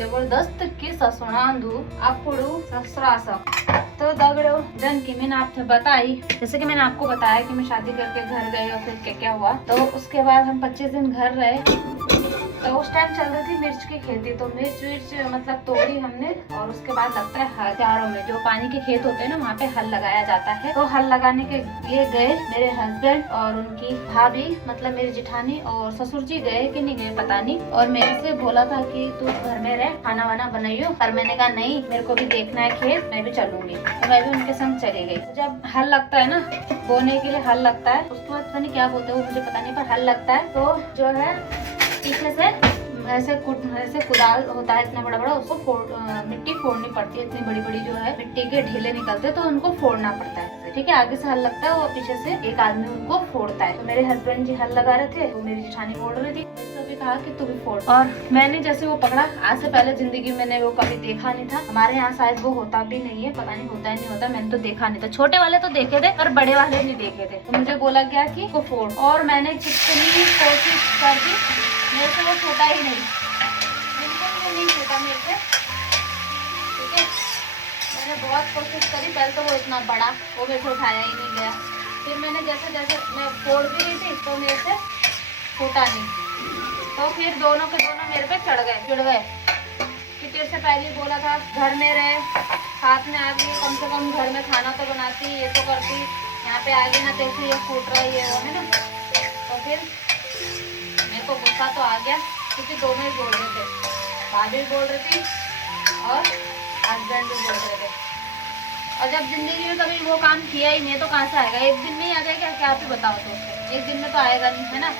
जबरदस्त की ससुणांदू अప్పుడు ससुरास तो दगड़ो जन की मैंने आपसे बताई, जैसे कि मैंने आपको बताया कि मैं शादी करके घर गई और फिर क्या क्या हुआ। तो उसके बाद हम 25 दिन घर रहे। तो उस टाइम चल रही थी मिर्च की खेती, तो मिर्च विर्च मतलब तोड़ी हमने। और उसके बाद लगता है चारों में जो पानी के खेत होते हैं ना, वहाँ पे हल लगाया जाता है। तो हल लगाने के लिए गए मेरे हस्बैंड और उनकी भाभी, मतलब मेरी जिठानी और ससुर जी गए कि नहीं गए पता नहीं। और मेरे से बोला था कि तू घर में रह, खाना वाना बनाइयो। पर मैंने कहा नहीं, मेरे को भी देखना है खेत, मैं भी चलूंगी। तो मैं भी उनके संग चली गई। तो जब हल लगता है ना, बोने के लिए हल लगता है, उसके बाद पता नहीं क्या बोलते हैं वो मुझे पता नहीं, पर हल लगता है तो जो है पीछे से ऐसे कुदाल होता है इतना बड़ा बड़ा, उसको मिट्टी फोड़नी पड़ती है। इतनी बड़ी बड़ी जो है मिट्टी के ढेले निकलते हैं, तो उनको फोड़ना पड़ता है। ठीक है, आगे से हल लगता है, वो पीछे से एक आदमी उनको फोड़ता है। तो मेरे हस्बैंड जी हल लगा रहे थे, तो मेरी जेठानी फोड़ रही थी। तो भी कहा कि तू भी फोड़। और मैंने जैसे वो पकड़ा, आज से पहले जिंदगी मैंने वो कभी देखा नहीं था। हमारे यहाँ शायद वो होता भी नहीं है, पता नहीं होता है नहीं होता, मैंने तो देखा नहीं था। छोटे वाले तो देखे थे पर बड़े वाले नहीं देखे थे। तो मुझे बोला गया कि को फोड़, और मैंने जितनी कोशिश कर दी, मेरे से वो छूटा ही नहीं, बिल्कुल भी नहीं छूटा मेरे से। ठीक है, मैंने बहुत कोशिश करी। पहले तो वो इतना बड़ा, वो मेरे से उठाया ही नहीं गया। फिर मैंने जैसे जैसे मैं फोड़ भी रही थी तो मेरे से छूटा नहीं। तो फिर दोनों के दोनों मेरे पे चिढ़ गए कि तेरे से पहले ही बोला था घर में रहे, साथ में आ गई, कम से कम घर में खाना तो बनाती, ये तो करती, यहाँ पे आ गई ना, कैसे ये फूट रहा है, ये वो है ना। तो फिर मेरे को गुस्सा तो आ गया, क्योंकि दोनों ही बोल रहे थे, भाभी भी बोल रही थी और हस्बैंड भी बोल रहे थे। और जब जिंदगी में कभी वो काम किया ही नहीं तो कहाँ से आएगा? एक दिन में ही आ जाएगा क्या? आप ही बताओ। तो एक दिन में तो आएगा नहीं, है ना।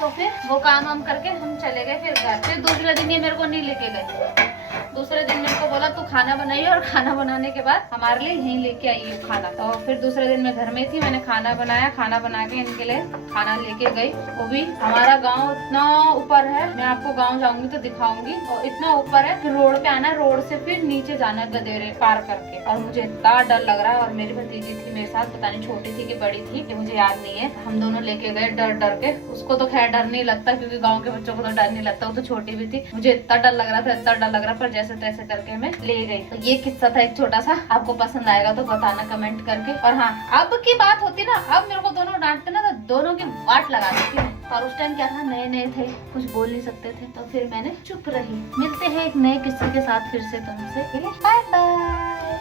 तो फिर वो काम हम करके हम चले गए फिर घर। फिर दूसरे दिन ये मेरे को नहीं लेके गए। दूसरे दिन मेरे को बोला तू खाना बनाइए, और खाना बनाने के बाद हमारे लिए यहीं लेके आई खाना। तो फिर दूसरे दिन मैं घर में थी, मैंने खाना बनाया, खाना बना के इनके लिए खाना लेके गई। वो भी हमारा गांव इतना ऊपर है, मैं आपको गांव जाऊंगी तो दिखाऊंगी। और इतना ऊपर है, फिर रोड पे आना, रोड से फिर नीचे जाना गदेरे पार करके। और मुझे इतना डर लग रहा है। और मेरी भतीजी थी मेरे साथ, पता नहीं छोटी थी कि बड़ी थी, कि मुझे याद नहीं है। हम दोनों लेके गए डर डर के। उसको तो खैर डर नहीं लगता, क्योंकि गाँव के बच्चों को तो डर नहीं लगता, वो तो छोटी भी थी। मुझे इतना डर लग रहा था, इतना डर लग रहा, पर जैसे तैसे करके मैं ले गई। तो ये किस्सा था एक छोटा सा, आपको पसंद आएगा तो बताना कमेंट करके। और हाँ, अब की बात होती ना, अब मेरे को दोनों डांटते ना, तो दोनों की वाट लगा देती मैं। और उस टाइम क्या था, नए नए थे, कुछ बोल नहीं सकते थे, तो फिर मैंने चुप रही। मिलते हैं एक नए किस्से के साथ फिर से तुमसे। Bye bye.